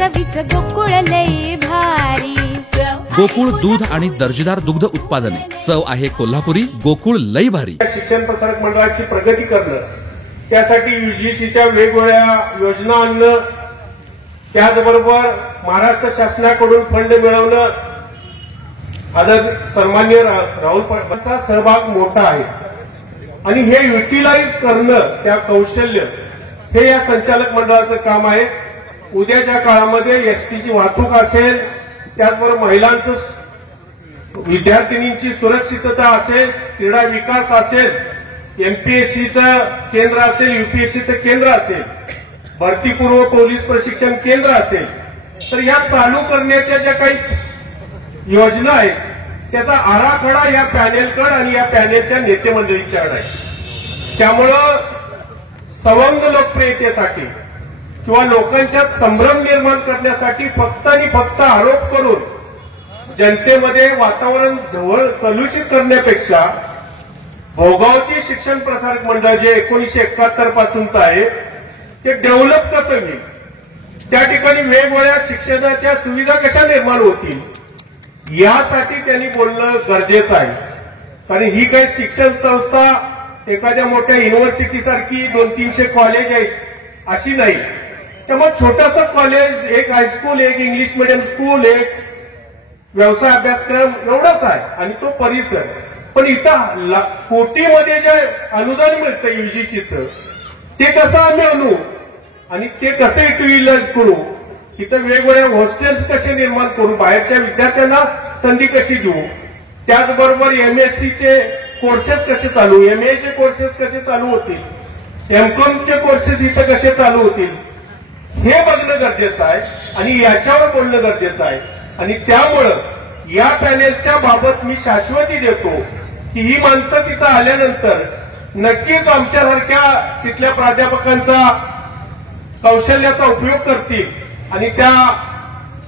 चवीच गोकुळ लई भारी। गोकुळ दूध आणि दर्जेदार दुग्ध उत्पादने, चव आहे कोल्हापुरी, गोकुळ लई भारी। शिक्षण प्रसारक मंडळाची प्रगती करणं, त्यासाठी UGCच्या वेगवेगळ्या योजना आणणं, त्याचबरोबर महाराष्ट्र शासनाकडून फंड मिळवणं, सन्माननीय राहुल पाटलांचा सहभाग मोठा आहे आणि हे युटिलाइज करणं, त्या कौशल्य, हे या संचालक मंडळाचं काम आहे। उद्याच्या काळामध्ये एसटीची वाहतूक असेल, त्याचबरोबर महिलांचं, विद्यार्थिनींची सुरक्षितता असेल, क्रीडा विकास असेल, MPSCचं केंद्र असेल, UPSCचं केंद्र असेल, भरतीपूर्व पोलीस प्रशिक्षण केंद्र असेल, तर या चालू करण्याच्या ज्या काही योजना आहेत त्याचा आराखडा या पॅनेलकडे आणि या पॅनेलच्या नेते मंडळींच्याकडे आहे। त्यामुळं सवंग लोकप्रियतेसाठी किंवा लोकांच्या संभ्रम निर्माण करण्यासाठी फक्त आणि फक्त आरोप करून जनतेमध्ये वातावरण कलुषित करण्यापेक्षा भोगावती शिक्षण प्रसारक मंडळ जे 1971 पासूनच आहे ते डेव्हलप कसं होईल, त्या ठिकाणी वेगवेगळ्या शिक्षणाच्या सुविधा कशा निर्माण होतील, यासाठी त्यांनी बोलणं गरजेचं आहे। कारण ही काही शिक्षण संस्था एखाद्या मोठ्या युनिव्हर्सिटी सारखी 200-300 कॉलेज आहेत अशी नाही। त्यामुळे छोटंसं कॉलेज, एक हायस्कूल, एक इंग्लिश मिडियम स्कूल, एक व्यवसाय अभ्यासक्रम एवढाच आहे आणि तो परिसर। पण इथं कोटीमध्ये जे अनुदान मिळतं UGCचं, ते कसं आम्ही आणू आणि ते कसं युटिलाइज करू, इथं वेगवेगळ्या हॉस्टेल्स कसे निर्माण करू, बाहेरच्या विद्यार्थ्यांना संधी कशी देऊ, त्याचबरोबर MSCचे कोर्सेस कसे चालू, MA चे कोर्सेस कसे चालू होतील, MCOMचे कोर्सेस इथं कसे चालू होतील, हे बघणं गरजेचं आहे आणि याच्यावर बोलणं गरजेचं आहे। आणि त्यामुळं या पॅनेलच्या बाबत मी शाश्वती देतो की ही माणसं तिथं आल्यानंतर नक्कीच आमच्यासारख्या तिथल्या प्राध्यापकांचा कौशल्याचा उपयोग करतील आणि त्या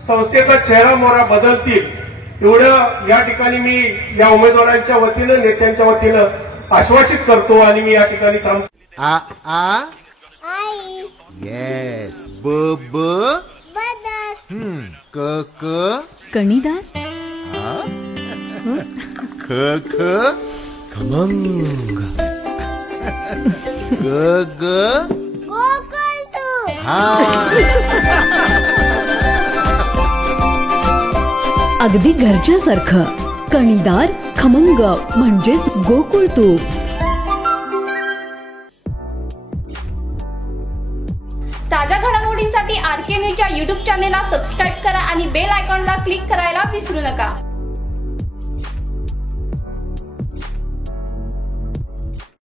संस्थेचा चेहरा मोहरा बदलतील, एवढं या ठिकाणी मी या उमेदवारांच्या वतीनं, नेत्यांच्या वतीनं आश्वासित करतो आणि मी या ठिकाणी थांबतो। आ आ आई, येस, ब ब बदक, क क कणीदार, ख ख खमंग, ग ग गोकुळ, अगदी घरच्यासारखं कणीदार खमंग म्हणजेच गोकुळ तूप। ताज्या घडामोडींसाठी RK न्यूजच्या YouTube चॅनेलला सबस्क्राईब करा आणि बेल आयकॉनला क्लिक करायला विसरू नका।